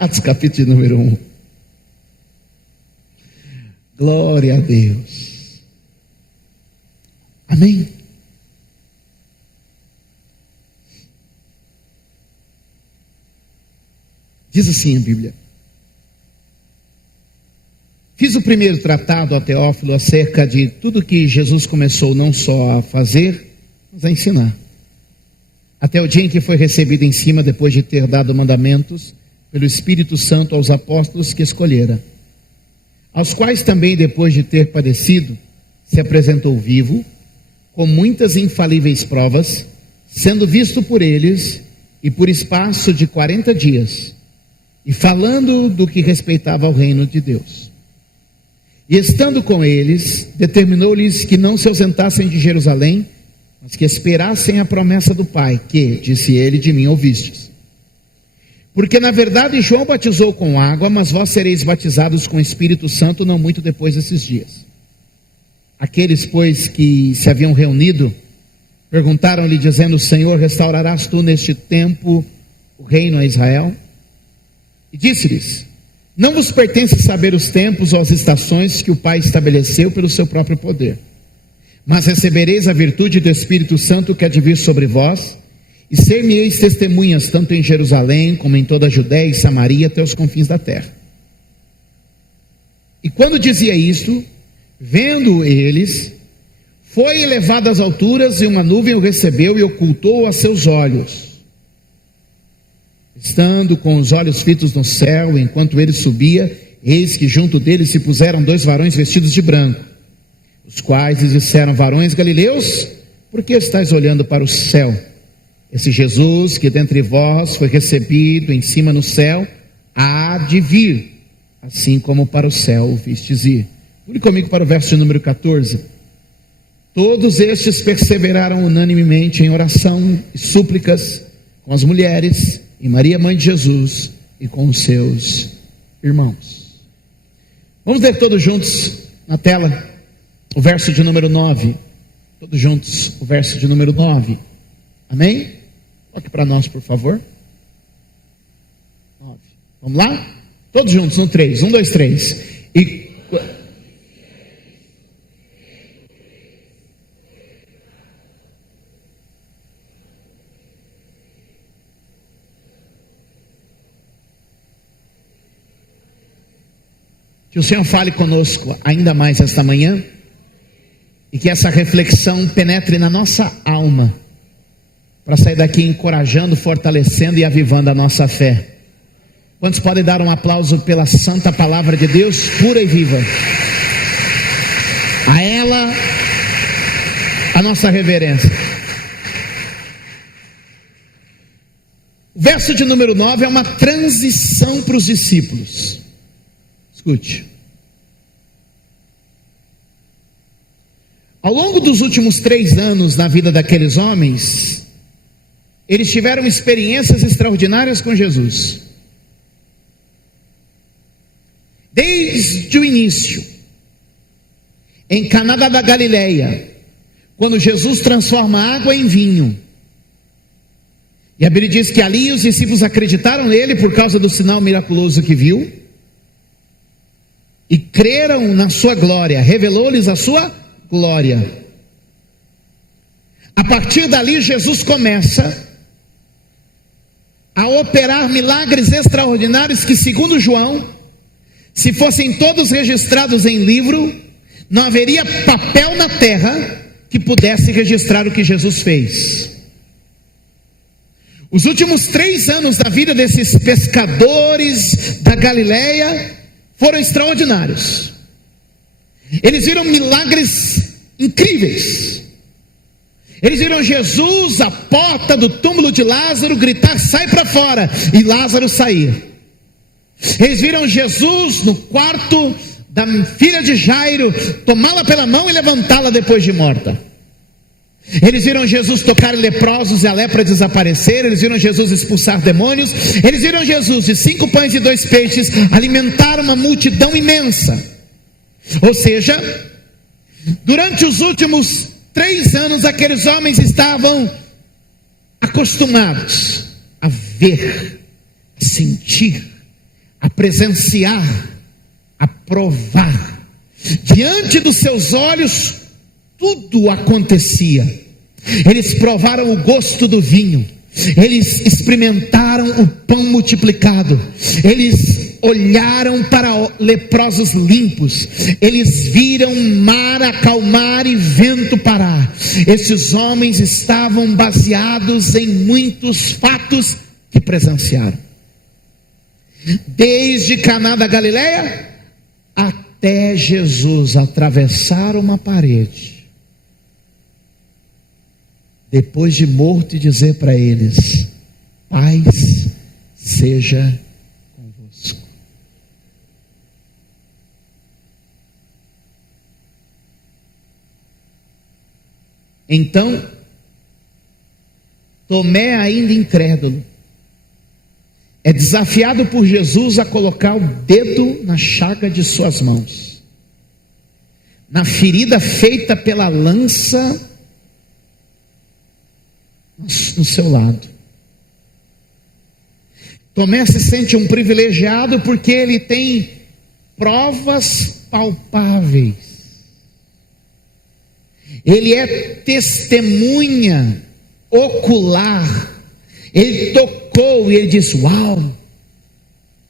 Atos capítulo número 1. Glória a Deus. Amém? Diz assim a Bíblia: fiz o primeiro tratado a Teófilo acerca de tudo que Jesus começou não só a fazer, mas a ensinar, até o dia em que foi recebido em cima, depois de ter dado mandamentos pelo Espírito Santo aos apóstolos que escolhera, aos quais também, depois de ter padecido, se apresentou vivo, com muitas infalíveis provas, sendo visto por eles, e por espaço de 40 dias, e falando do que respeitava ao reino de Deus. E estando com eles, determinou-lhes que não se ausentassem de Jerusalém, mas que esperassem a promessa do Pai, que, disse ele, de mim ouvistes. Porque na verdade João batizou com água, mas vós sereis batizados com o Espírito Santo não muito depois desses dias. Aqueles, pois, que se haviam reunido, perguntaram-lhe, dizendo: Senhor, restaurarás tu neste tempo o reino a Israel? E disse-lhes: não vos pertence saber os tempos ou as estações que o Pai estabeleceu pelo seu próprio poder, mas recebereis a virtude do Espírito Santo que há de vir sobre vós, e ser-me-eis testemunhas tanto em Jerusalém como em toda a Judéia e Samaria até os confins da terra. E quando dizia isto, vendo eles, foi elevado às alturas, e uma nuvem o recebeu e ocultou a seus olhos. Estando com os olhos fitos no céu, enquanto ele subia, eis que junto dele se puseram 2 varões vestidos de branco, os quais lhes disseram: varões galileus, por que estáis olhando para o céu? Esse Jesus que dentre vós foi recebido em cima no céu, há de vir, assim como para o céu o vistes ir. Pule comigo para o verso número 14. Todos estes perseveraram unanimemente em oração e súplicas com as mulheres, e Maria, mãe de Jesus, e com os seus irmãos. Vamos ler todos juntos na tela o verso de número 9. Todos juntos o verso de número 9. Amém? Toque para nós, por favor. 9. Vamos lá? Todos juntos no 3. 1, 2, 3. E... que o Senhor fale conosco ainda mais esta manhã, e que essa reflexão penetre na nossa alma, para sair daqui encorajando, fortalecendo e avivando a nossa fé. Quantos podem dar um aplauso pela santa palavra de Deus, pura e viva? A ela, a nossa reverência. O verso de número 9 é uma transição para os discípulos. Escute. Ao longo dos últimos 3 anos na vida daqueles homens, eles tiveram experiências extraordinárias com Jesus. Desde o início, em Caná da Galileia, quando Jesus transforma água em vinho, e a Bíblia diz que ali os discípulos acreditaram nele por causa do sinal miraculoso que viu, e creram na sua glória, revelou-lhes a sua glória. A partir dali, Jesus começa a operar milagres extraordinários que, segundo João, se fossem todos registrados em livro, não haveria papel na terra que pudesse registrar o que Jesus fez. Os últimos 3 anos da vida desses pescadores da Galileia foram extraordinários. Eles viram milagres incríveis. Eles viram Jesus à porta do túmulo de Lázaro gritar: sai para fora, e Lázaro sair. Eles viram Jesus no quarto da filha de Jairo, tomá-la pela mão e levantá-la depois de morta. Eles viram Jesus tocar em leprosos e a lepra desaparecer. Eles viram Jesus expulsar demônios. Eles viram Jesus de 5 pães e 2 peixes alimentar uma multidão imensa. Ou seja, durante os últimos 3 anos, aqueles homens estavam acostumados a ver, a sentir a presenciar, a provar. Diante dos seus olhos, tudo acontecia. Eles provaram o gosto do vinho, eles experimentaram o pão multiplicado, eles olharam para leprosos limpos, eles viram mar acalmar e vento parar. Esses homens estavam baseados em muitos fatos que presenciaram, desde Caná da Galileia até Jesus atravessar uma parede, depois de morto, e dizer para eles: paz seja convosco. Então, Tomé, ainda incrédulo, é desafiado por Jesus a colocar o dedo na chaga de suas mãos, na ferida feita pela lança no seu lado. Tomé se sente um privilegiado porque ele tem provas palpáveis. Ele é testemunha ocular. Ele tocou e ele disse: uau,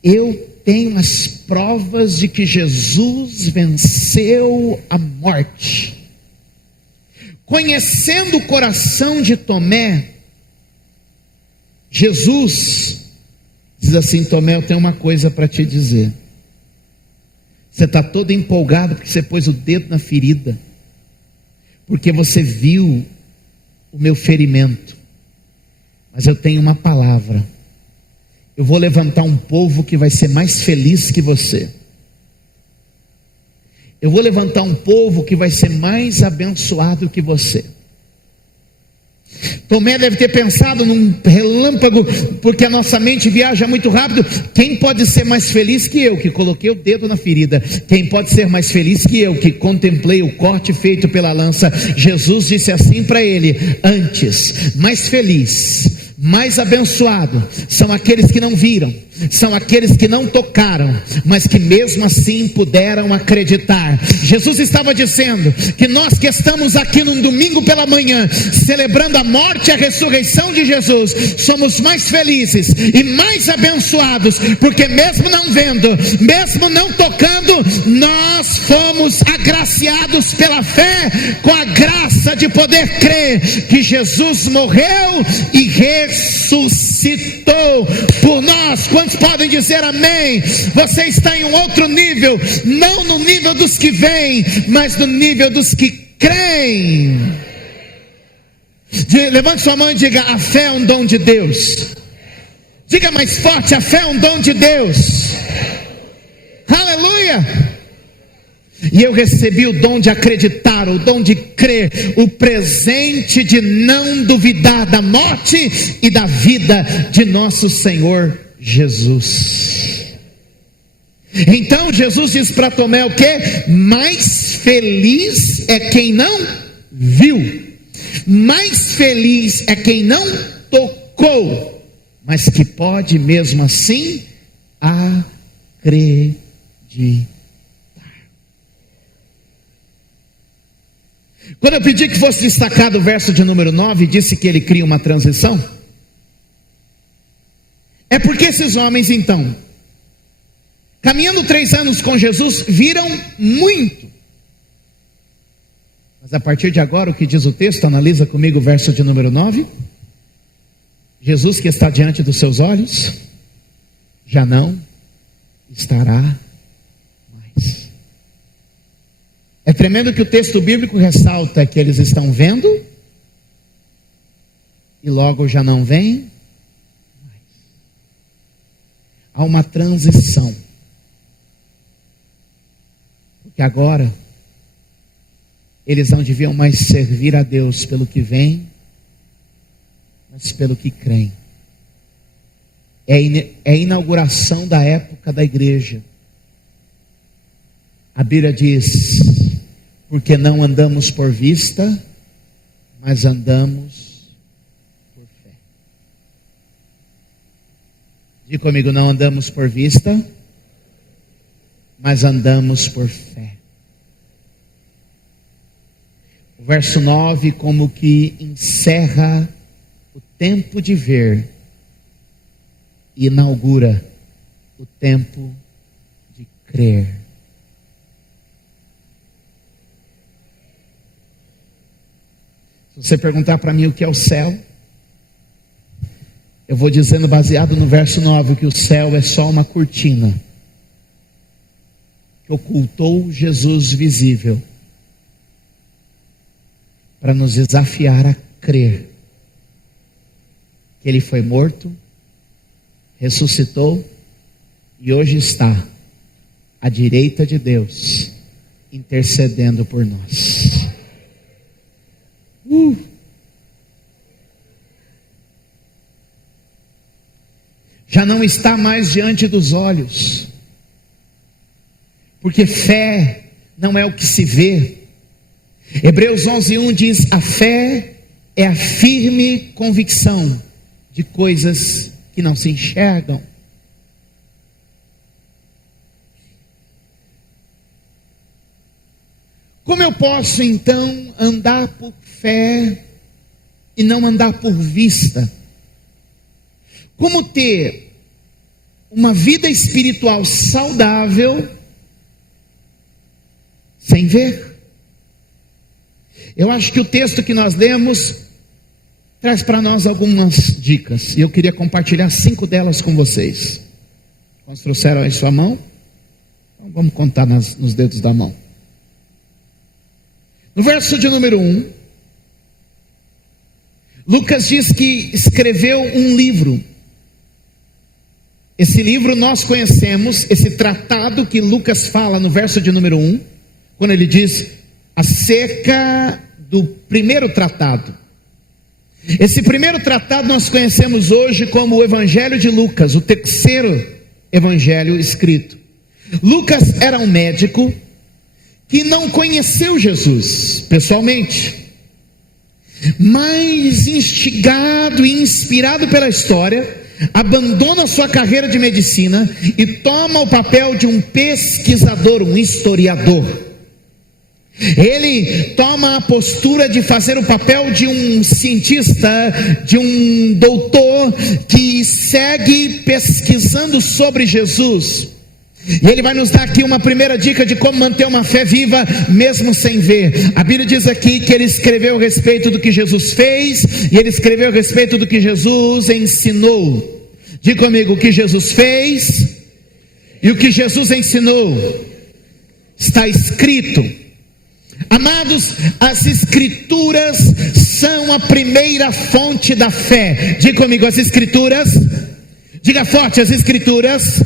eu tenho as provas de que Jesus venceu a morte. Conhecendo o coração de Tomé, Jesus diz assim: Tomé, eu tenho uma coisa para te dizer. Você está todo empolgado porque você pôs o dedo na ferida, porque você viu o meu ferimento. Mas eu tenho uma palavra. Eu vou levantar um povo que vai ser mais feliz que você. Eu vou levantar um povo que vai ser mais abençoado que você. Tomé deve ter pensado num relâmpago, porque a nossa mente viaja muito rápido. Quem pode ser mais feliz que eu, que coloquei o dedo na ferida? Quem pode ser mais feliz que eu, que contemplei o corte feito pela lança? Jesus disse assim para ele: antes, mais feliz, mais abençoado são aqueles que não viram, são aqueles que não tocaram, mas que mesmo assim puderam acreditar. Jesus estava dizendo que nós que estamos aqui num domingo pela manhã, celebrando a morte e a ressurreição de Jesus, somos mais felizes e mais abençoados, porque mesmo não vendo, mesmo não tocando, nós fomos agraciados pela fé, com a graça de poder crer que Jesus morreu e ressuscitou por nós. Quantos podem dizer amém? Você está em um outro nível, não no nível dos que veem, mas no nível dos que creem. Levante sua mão e diga: a fé é um dom de Deus. Diga mais forte: a fé é um dom de Deus. Aleluia! E eu recebi o dom de acreditar, o dom de crer, o presente de não duvidar da morte e da vida de nosso Senhor Jesus. Então Jesus diz para Tomé o quê? Mais feliz é quem não viu, mais feliz é quem não tocou, mas que pode mesmo assim acreditar. Quando eu pedi que fosse destacado o verso de número 9, disse que ele cria uma transição. É porque esses homens então, caminhando 3 anos com Jesus, viram muito. Mas a partir de agora, o que diz o texto? Analisa comigo o verso de número 9. Jesus que está diante dos seus olhos, já não estará mais. É tremendo que o texto bíblico ressalta que eles estão vendo e logo já não veem mais. Há uma transição, porque agora eles não deviam mais servir a Deus pelo que vem, mas pelo que creem. É a inauguração da época da igreja. A Bíblia diz: porque não andamos por vista, mas andamos por fé. Diga comigo: não andamos por vista, mas andamos por fé. O verso 9 como que encerra o tempo de ver e inaugura o tempo de crer. Se você perguntar para mim o que é o céu, eu vou dizendo, baseado no verso 9, que o céu é só uma cortina que ocultou Jesus visível para nos desafiar a crer que Ele foi morto, ressuscitou e hoje está à direita de Deus, intercedendo por nós. Já não está mais diante dos olhos, porque fé não é o que se vê. Hebreus 11:1 diz: a fé é a firme convicção de coisas que não se enxergam. Como eu posso então andar por fé e não andar por vista? Como ter uma vida espiritual saudável sem ver? Eu acho que o texto que nós lemos traz para nós algumas dicas, e eu queria compartilhar 5 delas com vocês. Quantos trouxeram aí sua mão? Então, vamos contar nos dedos da mão. No verso de número 1, Lucas diz que escreveu um livro. Esse livro nós conhecemos, esse tratado que Lucas fala no verso de número 1, quando ele diz acerca do primeiro tratado. Esse primeiro tratado nós conhecemos hoje como o Evangelho de Lucas, o terceiro evangelho escrito. Lucas era um médico que não conheceu Jesus pessoalmente, mas instigado e inspirado pela história, abandona sua carreira de medicina e toma o papel de um pesquisador, um historiador. Ele toma a postura de fazer o papel de um cientista, de um doutor que segue pesquisando sobre Jesus. E ele vai nos dar aqui uma primeira dica de como manter uma fé viva mesmo sem ver. A Bíblia diz aqui que ele escreveu a respeito do que Jesus fez, e ele escreveu a respeito do que Jesus ensinou. Diga comigo: o que Jesus fez e o que Jesus ensinou está escrito. Amados, as Escrituras são a primeira fonte da fé. Diga comigo: as Escrituras, diga forte, as Escrituras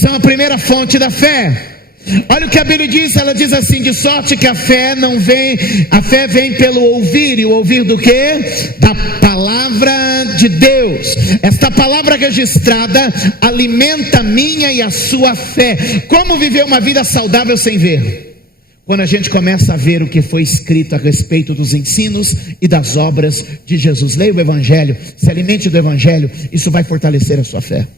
são a primeira fonte da fé. Olha o que a Bíblia diz, ela diz assim: de sorte que a fé vem pelo ouvir, e o ouvir do quê? Da palavra de Deus. Esta palavra registrada alimenta a minha e a sua fé. Como viver uma vida saudável sem ver? Quando a gente começa a ver o que foi escrito a respeito dos ensinos e das obras de Jesus. Leia o Evangelho, se alimente do Evangelho, isso vai fortalecer a sua fé.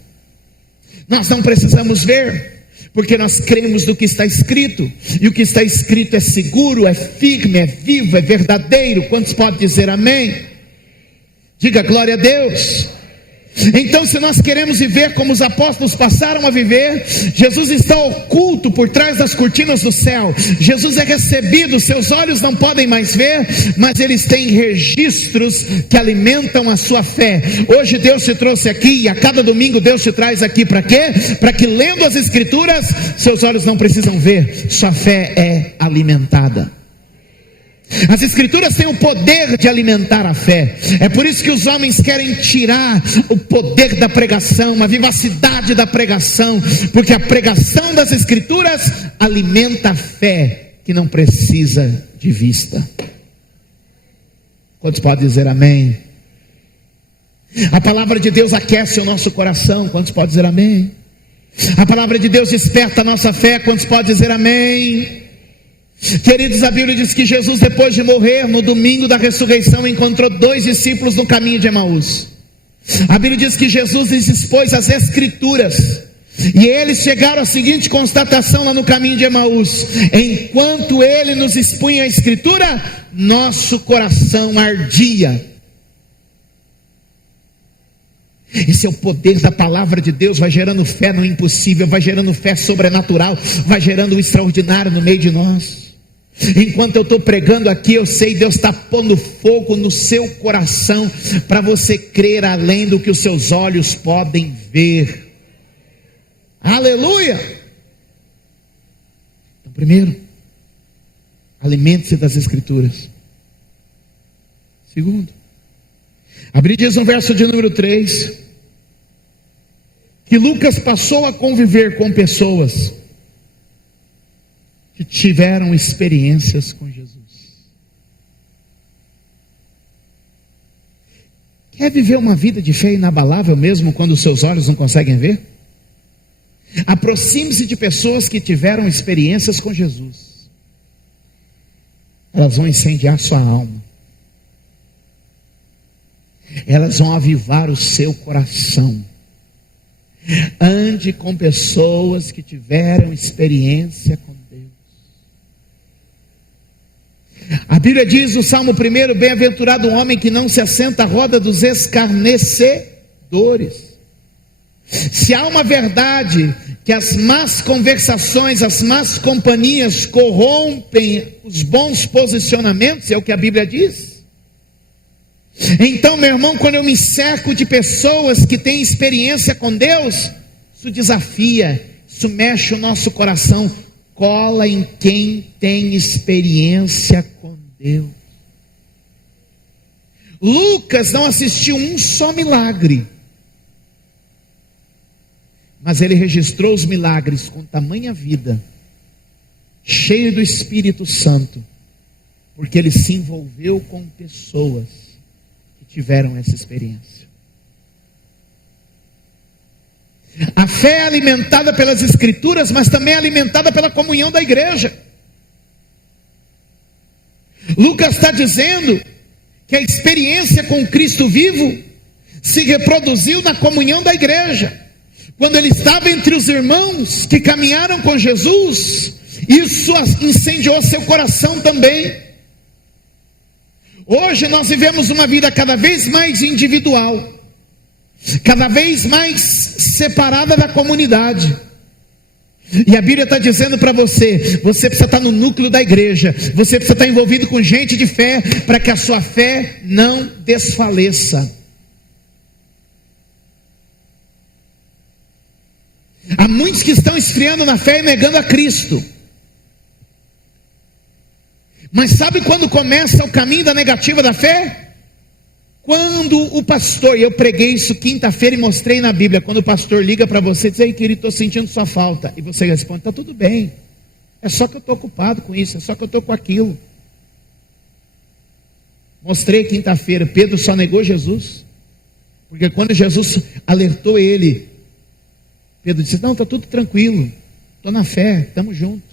Nós não precisamos ver, porque nós cremos no que está escrito, e o que está escrito é seguro, é firme, é vivo, é verdadeiro. Quantos podem dizer amém? Diga glória a Deus. Então, se nós queremos viver como os apóstolos passaram a viver, Jesus está oculto por trás das cortinas do céu. Jesus é recebido, seus olhos não podem mais ver, mas eles têm registros que alimentam a sua fé. Hoje Deus te trouxe aqui, e a cada domingo Deus te traz aqui para quê? Para que, lendo as Escrituras, seus olhos não precisam ver, sua fé é alimentada. As Escrituras têm o poder de alimentar a fé. É por isso que os homens querem tirar o poder da pregação, a vivacidade da pregação, porque a pregação das Escrituras alimenta a fé que não precisa de vista. Quantos podem dizer amém? A palavra de Deus aquece o nosso coração. Quantos podem dizer amém? A palavra de Deus desperta a nossa fé. Quantos podem dizer amém? Queridos, a Bíblia diz que Jesus, depois de morrer, no domingo da ressurreição, encontrou 2 discípulos no caminho de Emaús. A Bíblia diz que Jesus lhes expôs as Escrituras, E eles chegaram à seguinte constatação lá no caminho de Emaús: enquanto ele nos expunha a Escritura, nosso coração ardia. Esse é o poder da palavra de Deus, vai gerando fé no impossível, vai gerando fé sobrenatural, vai gerando o extraordinário no meio de nós. Enquanto eu estou pregando aqui, eu sei, Deus está pondo fogo no seu coração, para você crer além do que os seus olhos podem ver. Aleluia! Então, primeiro, alimente-se das Escrituras. Segundo, a Bíblia diz no verso de número 3, que Lucas passou a conviver com pessoas que tiveram experiências com Jesus. Quer viver uma vida de fé inabalável mesmo quando os seus olhos não conseguem ver? Aproxime-se de pessoas que tiveram experiências com Jesus. Elas vão incendiar sua alma. Elas vão avivar o seu coração. Ande com pessoas que tiveram experiência com Deus. A Bíblia diz no Salmo 1: bem-aventurado o homem que não se assenta à roda dos escarnecedores. Se há uma verdade que as más conversações, as más companhias corrompem os bons posicionamentos, é o que a Bíblia diz. Então, meu irmão, quando eu me cerco de pessoas que têm experiência com Deus, isso desafia, isso mexe o nosso coração. Cola em quem tem experiência com Deus. Lucas não assistiu um só milagre, mas ele registrou os milagres com tamanha vida, cheio do Espírito Santo, porque ele se envolveu com pessoas que tiveram essa experiência. A fé é alimentada pelas Escrituras, mas também é alimentada pela comunhão da igreja. Lucas está dizendo que a experiência com Cristo vivo se reproduziu na comunhão da igreja. Quando ele estava entre os irmãos que caminharam com Jesus, isso incendiou seu coração também. Hoje nós vivemos uma vida cada vez mais individual, cada vez mais separada da comunidade. E a Bíblia está dizendo para você, você precisa estar no núcleo da igreja, você precisa estar envolvido com gente de fé, para que a sua fé não desfaleça. Há muitos que estão esfriando na fé e negando a Cristo. Mas sabe quando começa o caminho da negativa da fé? Quando o pastor, e eu preguei isso quinta-feira e mostrei na Bíblia, quando o pastor liga para você e diz: ei querido, estou sentindo sua falta, e você responde: está tudo bem, é só que eu estou ocupado com isso, é só que eu estou com aquilo. Mostrei quinta-feira, Pedro só negou Jesus, porque quando Jesus alertou ele, Pedro disse: não, está tudo tranquilo, estou na fé, estamos juntos.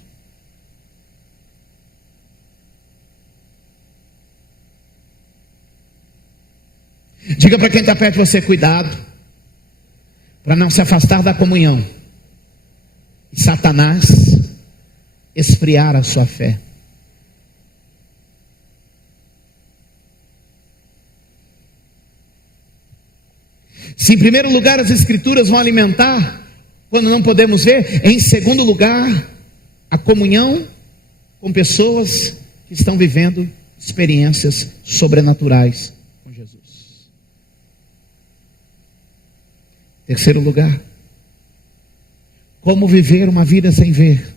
Diga para quem está perto de você: cuidado, para não se afastar da comunhão e Satanás esfriar a sua fé. Se em primeiro lugar as Escrituras vão alimentar, quando não podemos ver, em segundo lugar, a comunhão com pessoas que estão vivendo experiências sobrenaturais com Jesus. Terceiro lugar, como viver uma vida sem ver.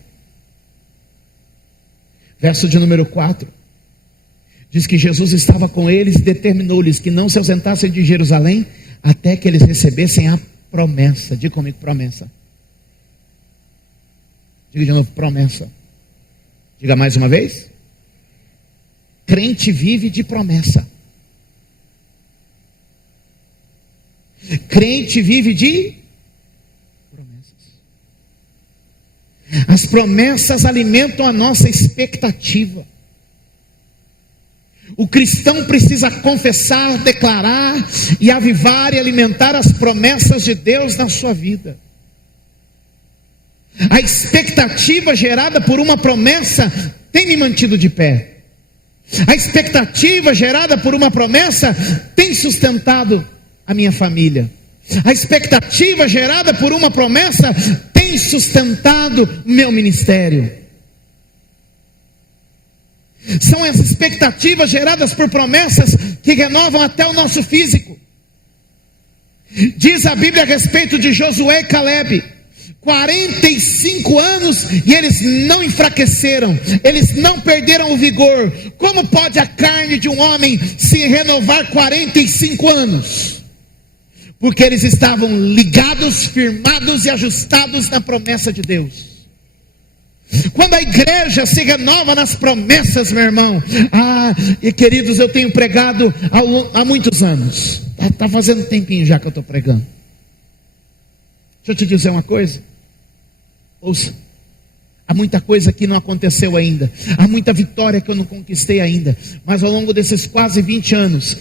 Verso de número 4, diz que Jesus estava com eles e determinou-lhes que não se ausentassem de Jerusalém, até que eles recebessem a promessa. Diga comigo: promessa. Diga de novo: promessa. Diga mais uma vez: crente vive de promessa. Crente vive de promessas. As promessas alimentam a nossa expectativa. O cristão precisa confessar, declarar e avivar e alimentar as promessas de Deus na sua vida. A expectativa gerada por uma promessa tem me mantido de pé. A expectativa gerada por uma promessa tem sustentado a minha família. A expectativa gerada por uma promessa tem sustentado o meu ministério. São as expectativas geradas por promessas que renovam até o nosso físico. Diz a Bíblia a respeito de Josué e Calebe: 45 anos e eles não enfraqueceram, eles não perderam o vigor. Como pode a carne de um homem se renovar 45 anos? Porque eles estavam ligados, firmados e ajustados na promessa de Deus. Quando a igreja se renova nas promessas, meu irmão, e queridos, eu tenho pregado há muitos anos, está fazendo tempinho já que eu estou pregando. Deixa eu te dizer uma coisa, ouça, há muita coisa que não aconteceu ainda, há muita vitória que eu não conquistei ainda, mas ao longo desses quase 20 anos,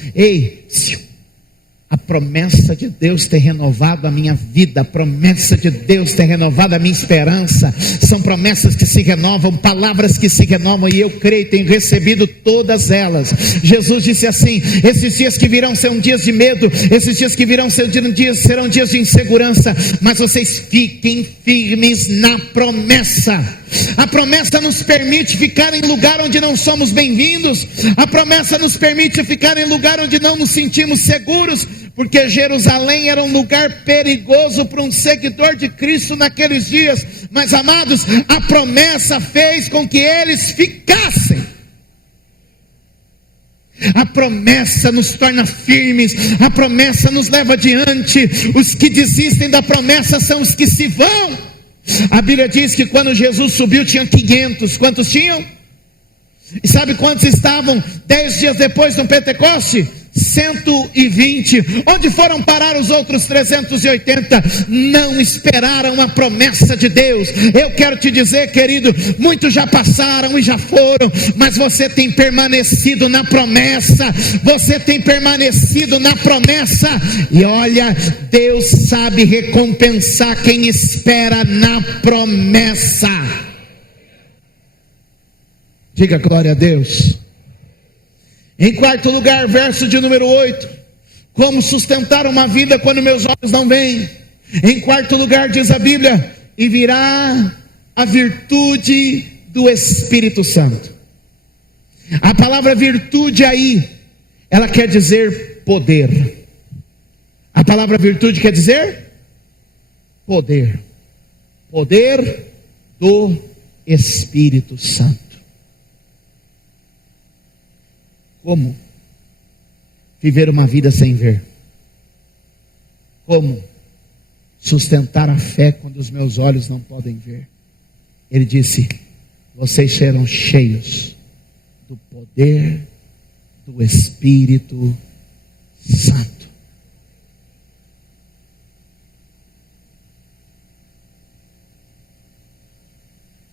a promessa de Deus ter renovado a minha vida, a promessa de Deus ter renovado a minha esperança, são promessas que se renovam, palavras que se renovam, e eu creio, tenho recebido todas elas. Jesus disse assim: esses dias que virão serão dias de medo, esses dias que virão serão dias de insegurança, mas vocês fiquem firmes na promessa. A promessa nos permite ficar em lugar onde não somos bem-vindos, a promessa nos permite ficar em lugar onde não nos sentimos seguros, porque Jerusalém era um lugar perigoso para um seguidor de Cristo naqueles dias, mas amados, a promessa fez com que eles ficassem. A promessa nos torna firmes, a promessa nos leva adiante. Os que desistem da promessa são os que se vão. A Bíblia diz que quando Jesus subiu tinha 500, quantos tinham? E sabe quantos estavam 10 dias depois do Pentecoste? 120. Onde foram parar os outros 380? Não esperaram a promessa de Deus. Eu quero te dizer, querido, muitos já passaram e já foram, mas você tem permanecido na promessa. Você tem permanecido na promessa. E olha, Deus sabe recompensar quem espera na promessa. Diga glória a Deus. Em quarto lugar, verso de número 8. Como sustentar uma vida quando meus olhos não veem? Em quarto lugar, diz a Bíblia: e virá a virtude do Espírito Santo. A palavra virtude aí, ela quer dizer poder. A palavra virtude quer dizer poder. Poder do Espírito Santo. Como viver uma vida sem ver? Como sustentar a fé quando os meus olhos não podem ver? Ele disse: vocês serão cheios do poder do Espírito Santo.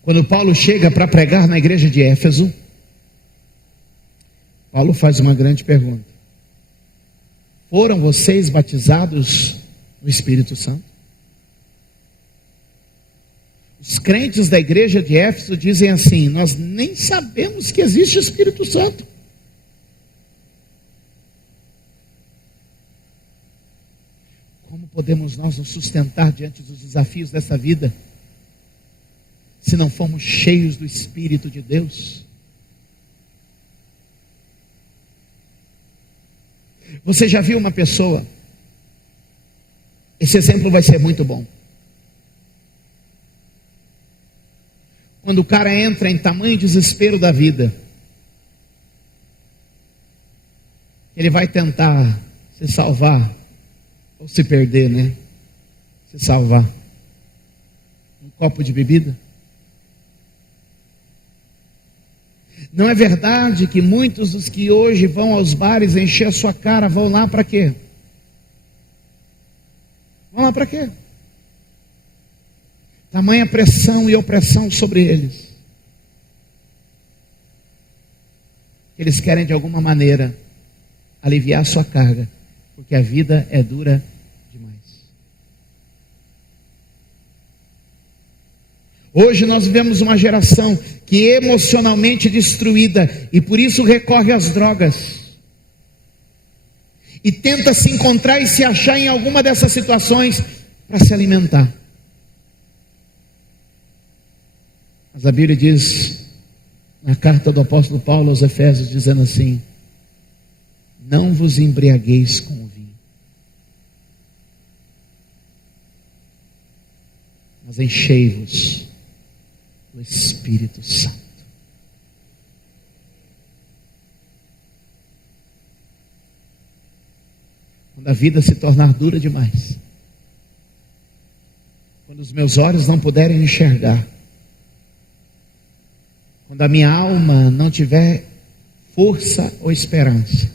Quando Paulo chega para pregar na igreja de Éfeso, Paulo faz uma grande pergunta: foram vocês batizados no Espírito Santo? Os crentes da igreja de Éfeso dizem assim: nós nem sabemos que existe o Espírito Santo. Como podemos nós nos sustentar diante dos desafios dessa vida, se não formos cheios do Espírito de Deus? Você já viu uma pessoa? Esse exemplo vai ser muito bom. Quando o cara entra em tamanho desespero da vida, ele vai tentar se salvar, ou se perder, né? Se salvar. Um copo de bebida. Não é verdade que muitos dos que hoje vão aos bares encher a sua cara, vão lá para quê? Vão lá para quê? Tamanha pressão e opressão sobre eles. Eles querem de alguma maneira aliviar a sua carga, porque a vida é dura demais. Hoje nós vivemos uma geração que é emocionalmente destruída e por isso recorre às drogas. E tenta se encontrar e se achar em alguma dessas situações para se alimentar. Mas a Bíblia diz, na carta do apóstolo Paulo aos Efésios, dizendo assim: não vos embriagueis com o vinho, mas enchei-vos do Espírito Santo. Quando a vida se tornar dura demais, quando os meus olhos não puderem enxergar, quando a minha alma não tiver força ou esperança,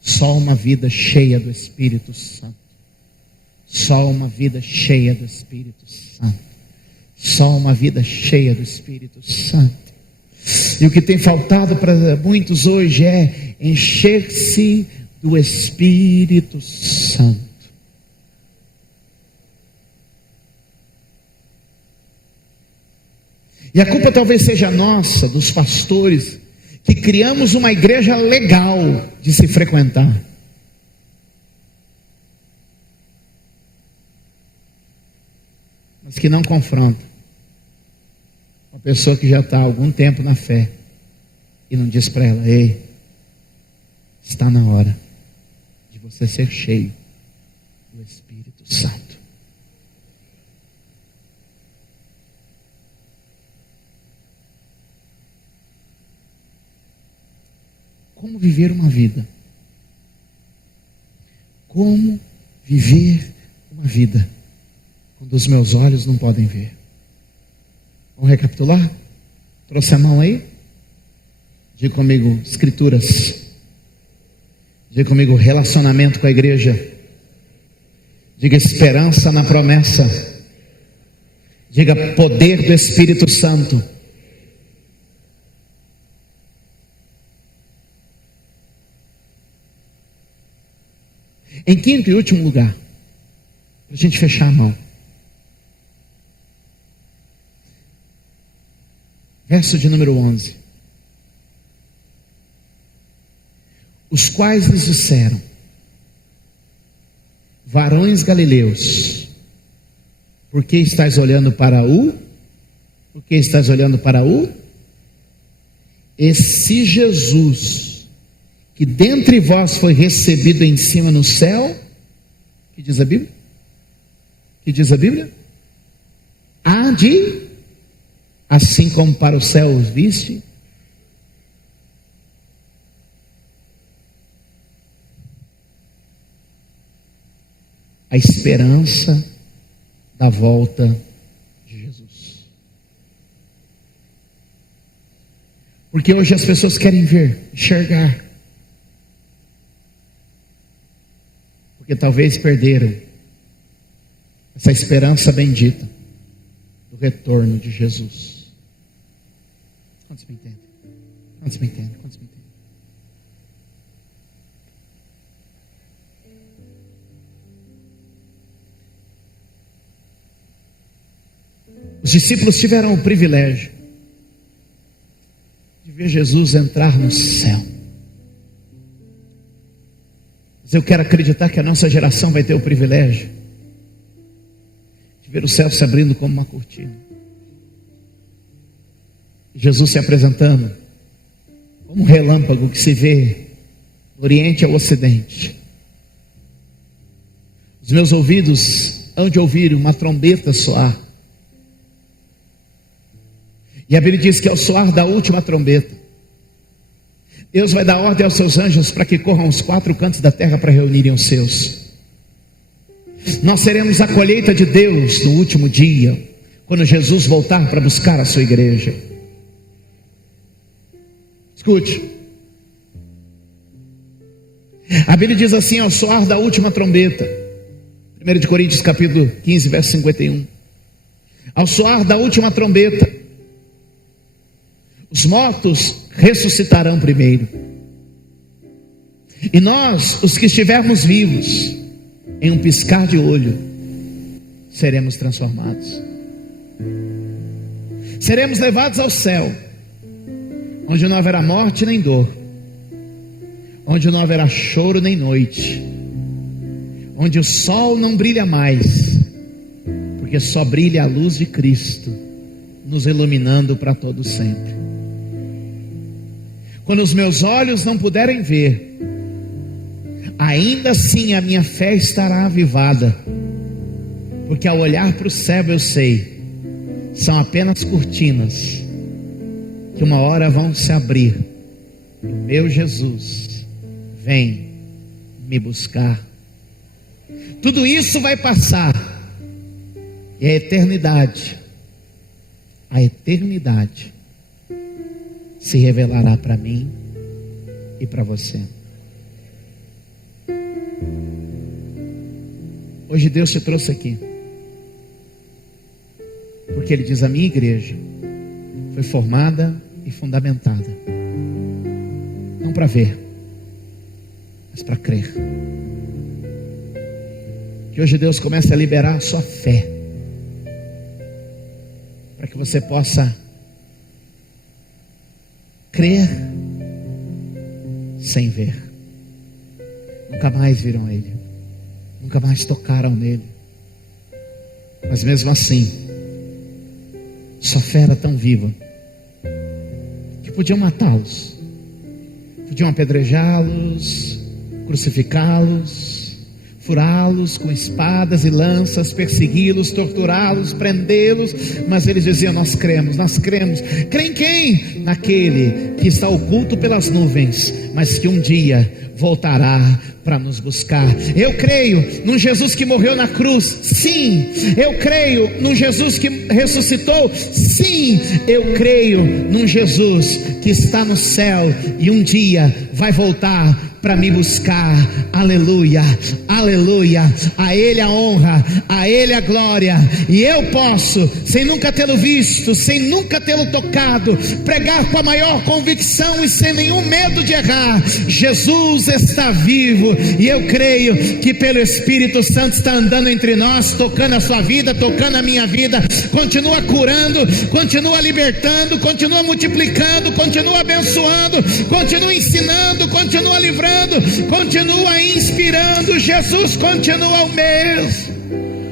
só uma vida cheia do Espírito Santo, só uma vida cheia do Espírito Santo, só uma vida cheia do Espírito Santo. E o que tem faltado para muitos hoje é encher-se do Espírito Santo. E a culpa talvez seja nossa, dos pastores, que criamos uma igreja legal de se frequentar. Mas que não confronta uma pessoa que já está há algum tempo na fé e não diz para ela: ei, está na hora de você ser cheio do Espírito Santo. Como viver uma vida? Como viver uma vida quando os meus olhos não podem ver? Vamos recapitular? Trouxe a mão aí? Diga comigo, Escrituras. Diga comigo, relacionamento com a igreja. Diga, esperança na promessa. Diga, poder do Espírito Santo. Em quinto e último lugar, para a gente fechar a mão, verso de número 11. Os quais lhes disseram: varões galileus, por que estáis olhando para o? Por que estáis olhando para o? Esse Jesus, que dentre vós foi recebido em cima no céu, que diz a Bíblia? Que diz a Bíblia? Há de, assim como para o céu os viste. A esperança da volta de Jesus. Porque hoje as pessoas querem ver, enxergar. Porque talvez perderam essa esperança bendita do retorno de Jesus. Quantos me entendem? Quantos me entendem? Quantos me entendem? Os discípulos tiveram o privilégio de ver Jesus entrar no céu. Mas eu quero acreditar que a nossa geração vai ter o privilégio de ver o céu se abrindo como uma cortina. Jesus se apresentando como um relâmpago que se vê do Oriente ao Ocidente. Os meus ouvidos hão de ouvir uma trombeta soar. E a Bíblia diz que ao soar da última trombeta, Deus vai dar ordem aos seus anjos para que corram os 4 cantos da terra para reunirem os seus. Nós seremos a colheita de Deus no último dia, quando Jesus voltar para buscar a sua igreja. Escute. A Bíblia diz assim, ao soar da última trombeta, 1 de Coríntios capítulo 15, verso 51. Ao soar da última trombeta, os mortos ressuscitarão primeiro. E nós, os que estivermos vivos, em um piscar de olho, seremos transformados. Seremos levados ao céu, onde não haverá morte nem dor, onde não haverá choro nem noite, onde o sol não brilha mais, porque só brilha a luz de Cristo, nos iluminando para todo sempre. Quando os meus olhos não puderem ver, ainda assim a minha fé estará avivada, porque ao olhar para o céu eu sei, são apenas cortinas, que uma hora vão se abrir, e o meu Jesus vem me buscar. Tudo isso vai passar, e a eternidade se revelará para mim e para você. Hoje Deus te trouxe aqui, porque Ele diz: a minha igreja foi formada e fundamentada, não para ver, mas para crer. Que hoje Deus comece a liberar a sua fé, para que você possa crer sem ver. Nunca mais viram Ele, nunca mais tocaram nele, mas mesmo assim, sua fé era tão viva que podiam matá-los, podiam apedrejá-los, crucificá-los, furá-los com espadas e lanças, persegui-los, torturá-los, prendê-los, mas eles diziam: nós cremos. Crê em quem? Naquele que está oculto pelas nuvens, mas que um dia voltará para nos buscar. Eu creio num Jesus que morreu na cruz, sim. Eu creio num Jesus que ressuscitou, sim. Eu creio num Jesus que está no céu e um dia vai voltar para me buscar. Aleluia, aleluia. A Ele a honra, a Ele a glória. E eu posso, sem nunca tê-lo visto, sem nunca tê-lo tocado, pregar com a maior convicção e sem nenhum medo de errar: Jesus está vivo. E eu creio que pelo Espírito Santo está andando entre nós, tocando a sua vida, tocando a minha vida. Continua curando, continua libertando, continua multiplicando, continua abençoando, continua ensinando, continua livrando, continua inspirando. Jesus continua o mesmo.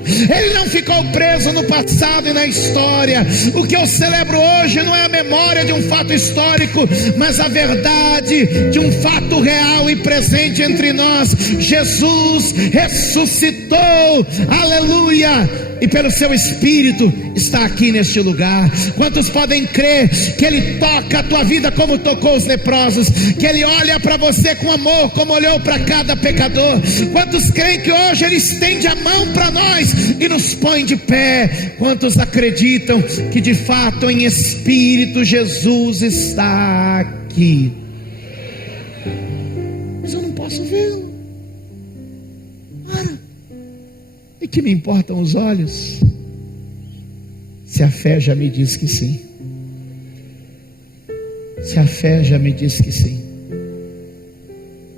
Ele não ficou preso no passado e na história. O que eu celebro hoje não é a memória de um fato histórico, mas a verdade de um fato real e presente entre nós. Jesus ressuscitou, aleluia, e pelo seu Espírito está aqui neste lugar. Quantos podem crer que Ele toca a tua vida como tocou os leprosos, que Ele olha para você com amor como olhou para cada pecador? Quantos creem que hoje Ele estende a mão para nós e nos põe de pé? Quantos acreditam que de fato em Espírito Jesus está aqui? Mas eu não posso vê-lo. Para. E que me importam os olhos, se a fé já me diz que sim? Se a fé já me diz que sim,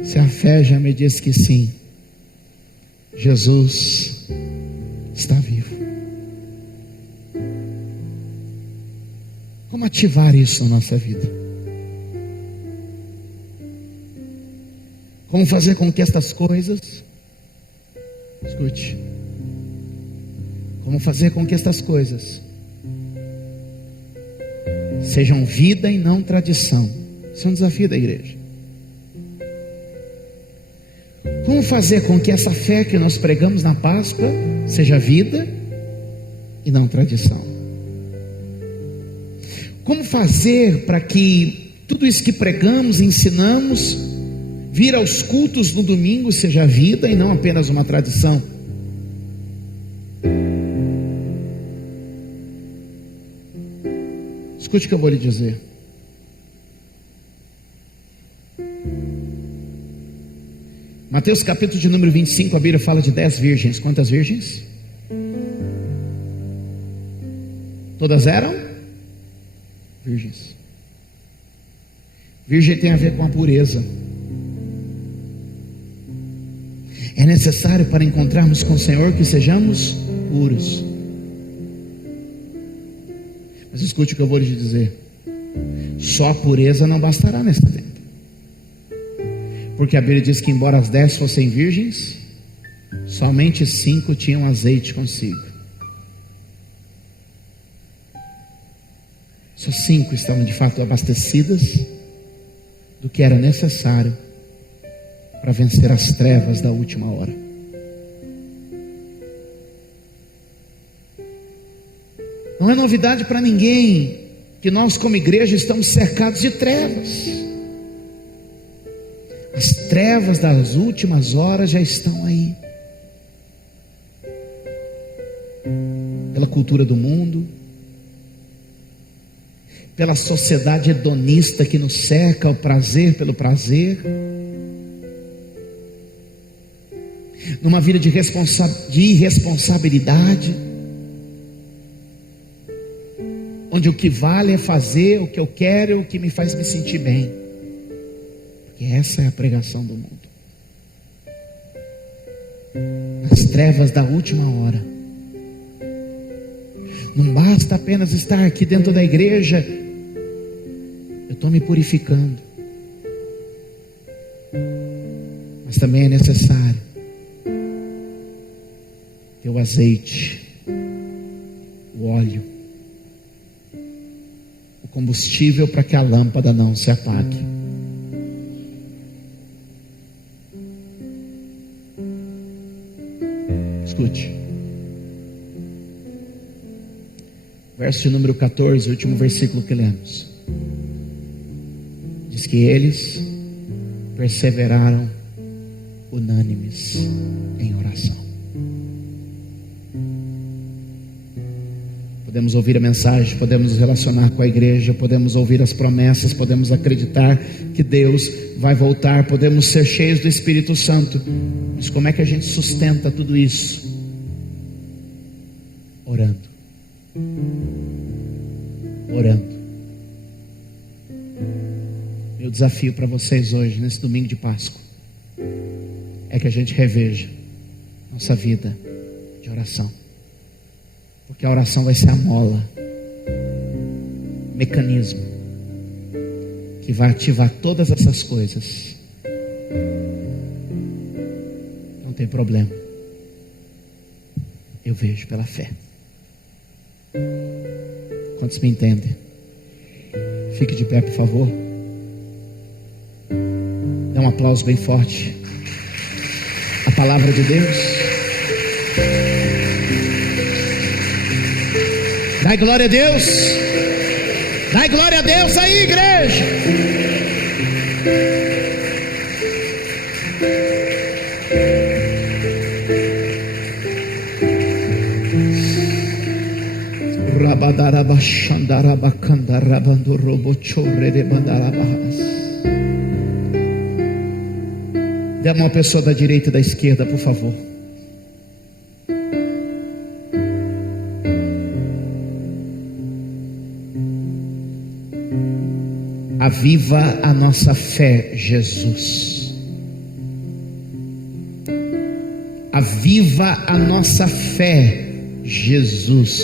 se a fé já me diz que sim, Jesus está vivo. Como ativar isso na nossa vida? Como fazer com que estas coisas, escute, como fazer com que estas coisas sejam vida e não tradição? Isso é um desafio da igreja. Como fazer com que essa fé que nós pregamos na Páscoa seja vida e não tradição? Como fazer para que tudo isso que pregamos, ensinamos, vir aos cultos no domingo seja vida e não apenas uma tradição? Escute o que eu vou lhe dizer. Mateus capítulo de número 25, a Bíblia fala de 10 virgens. Quantas virgens? Todas eram virgens. Virgem tem a ver com a pureza. É necessário para encontrarmos com o Senhor que sejamos puros. Mas escute o que eu vou lhe dizer: só a pureza não bastará nesse tempo, porque a Bíblia diz que embora as 10 fossem virgens, somente 5 tinham azeite consigo. Só 5 estavam de fato abastecidas do que era necessário para vencer as trevas da última hora. Não é novidade para ninguém que nós como igreja estamos cercados de trevas. As trevas das últimas horas já estão aí. Pela cultura do mundo, pela sociedade hedonista que nos cerca, o prazer pelo prazer, numa vida de irresponsabilidade, onde o que vale é fazer o que eu quero, o que me faz me sentir bem, porque essa é a pregação do mundo. Nas trevas da última hora, não basta apenas estar aqui dentro da igreja, eu estou me purificando, mas também é necessário ter o azeite, o óleo, o combustível para que a lâmpada não se apague. Escute. Verso de número 14, o último versículo que lemos. Diz que eles perseveraram unânimes em oração. Podemos ouvir a mensagem, podemos nos relacionar com a igreja, podemos ouvir as promessas, podemos acreditar que Deus vai voltar, podemos ser cheios do Espírito Santo, mas como é que a gente sustenta tudo isso? Orando. Orando. Meu desafio para vocês hoje, nesse domingo de Páscoa, é que a gente reveja nossa vida de oração, porque a oração vai ser a mola, mecanismo que vai ativar todas essas coisas. Não tem problema, eu vejo pela fé. Quantos me entendem? Fique de pé, por favor. Dá um aplauso bem forte. A palavra de Deus. Dai glória a Deus. Dai glória a Deus aí, igreja. Dê a mão à pessoa da direita e da esquerda, por favor. Aviva a nossa fé, Jesus. Aviva a nossa fé, Jesus.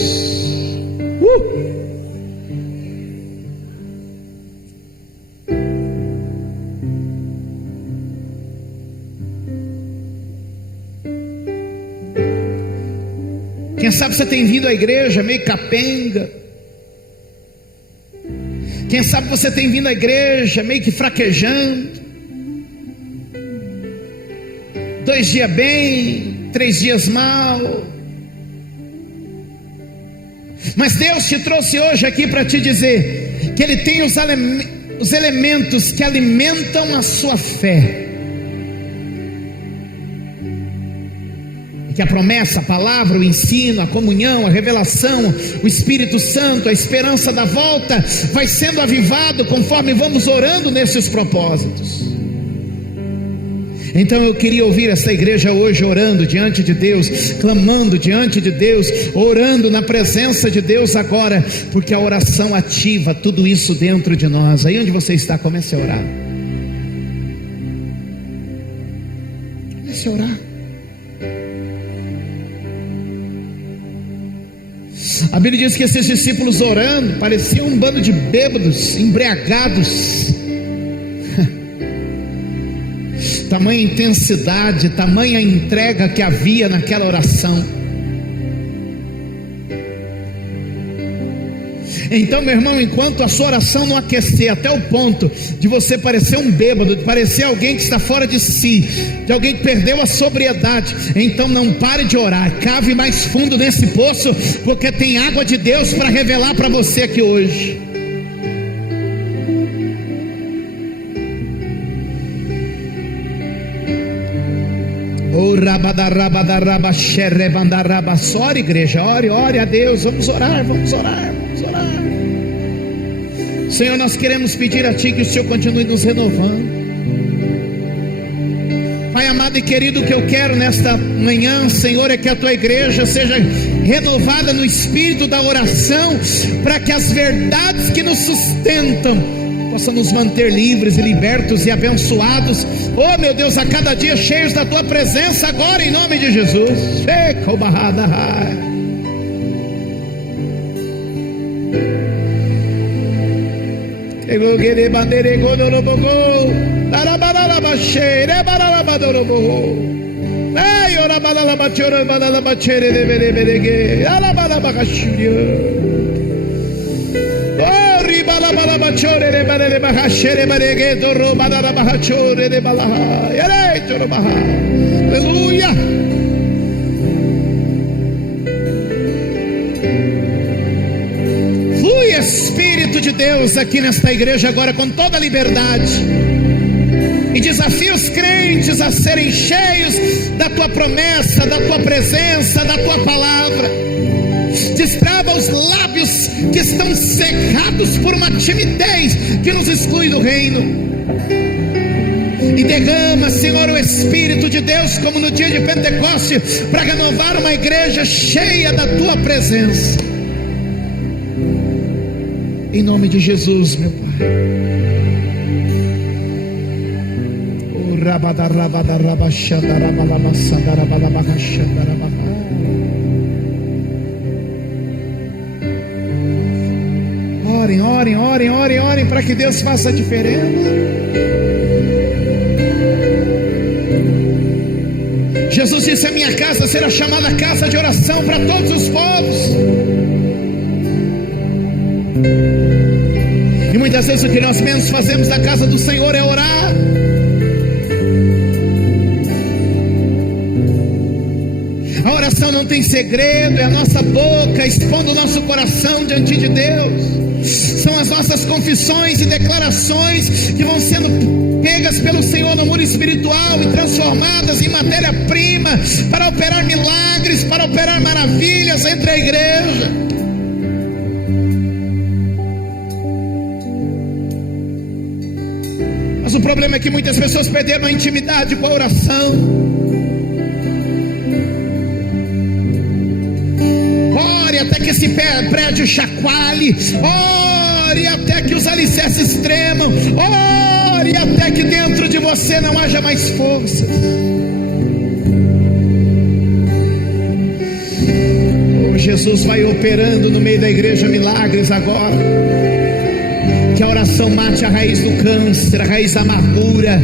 Quem sabe você tem vindo à igreja meio capenga. Quem sabe você tem vindo à igreja meio que fraquejando. 2 dias bem, 3 dias mal. Mas Deus te trouxe hoje aqui para te dizer que Ele tem os elementos que alimentam a sua fé. E que a promessa, a palavra, o ensino, a comunhão, a revelação, o Espírito Santo, a esperança da volta vai sendo avivado conforme vamos orando nesses propósitos. Então eu queria ouvir essa igreja hoje orando diante de Deus, clamando diante de Deus, orando na presença de Deus agora, porque a oração ativa tudo isso dentro de nós. Aí onde você está, comece a orar. Comece a orar. A Bíblia diz que esses discípulos orando pareciam um bando de bêbados, embriagados. Tamanha intensidade, tamanha entrega que havia naquela oração. Então, meu irmão, enquanto a sua oração não aquecer até o ponto de você parecer um bêbado, de parecer alguém que está fora de si, de alguém que perdeu a sobriedade, então não pare de orar, cave mais fundo nesse poço, porque tem água de Deus para revelar para você aqui hoje. Ore, igreja, ore a Deus. Vamos orar. Senhor, nós queremos pedir a Ti que o Senhor continue nos renovando. Pai amado e querido, o que eu quero nesta manhã, Senhor, é que a Tua igreja seja renovada no espírito da oração, para que as verdades que nos sustentam possa nos manter livres e libertos e abençoados, oh meu Deus, a cada dia cheios da Tua presença, agora em nome de Jesus. Aleluia. Flui Espírito de Deus aqui nesta igreja agora com toda a liberdade, e desafia os crentes a serem cheios da Tua promessa, da Tua presença, da Tua palavra. Destrava os lábios que estão cerrados por uma timidez que nos exclui do reino, e derrama, Senhor, o Espírito de Deus como no dia de Pentecoste, para renovar uma igreja cheia da Tua presença, em nome de Jesus, meu Pai. Orem para que Deus faça a diferença. Jesus disse: a minha casa será chamada casa de oração para todos os povos. E muitas vezes o que nós menos fazemos na casa do Senhor é orar. A oração não tem segredo, é a nossa boca expondo o nosso coração diante de Deus. São as nossas confissões e declarações que vão sendo pegas pelo Senhor no mundo espiritual e transformadas em matéria-prima para operar milagres, para operar maravilhas entre a igreja. Mas o problema é que muitas pessoas perderam a intimidade com a oração. Ore até que esse prédio chacoalhe, ore até que os alicerces tremam, ore até que dentro de você não haja mais forças. Oh, Jesus vai operando no meio da igreja milagres agora. Que a oração mate a raiz do câncer, a raiz da amargura.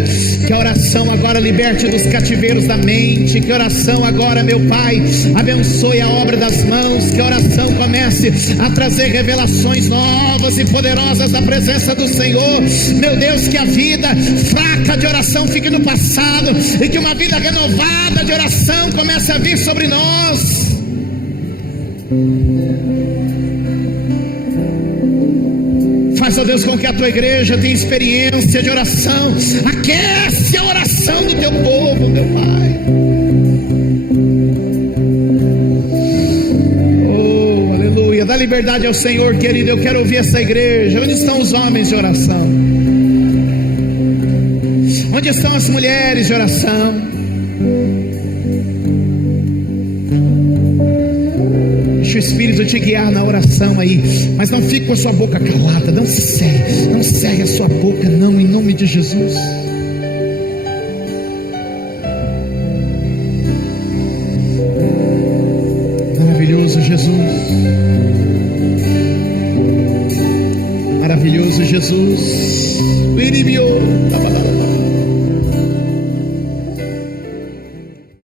Que a oração agora liberte dos cativeiros da mente. Que a oração agora, meu Pai, abençoe a obra das mãos. Que a oração comece a trazer revelações novas e poderosas da presença do Senhor. Meu Deus, que a vida fraca de oração fique no passado, e que uma vida renovada de oração comece a vir sobre nós. Faz, ó Deus, com que a Tua igreja tenha experiência de oração. Aquece a oração do Teu povo, meu Pai. Oh, aleluia. Dá liberdade ao Senhor, querido. Eu quero ouvir essa igreja. Onde estão os homens de oração? Onde estão as mulheres de oração? Deixa o Espírito te guiar na oração aí, mas não fique com a sua boca calada, não segue a sua boca não, em nome de Jesus. Maravilhoso Jesus. Maravilhoso Jesus.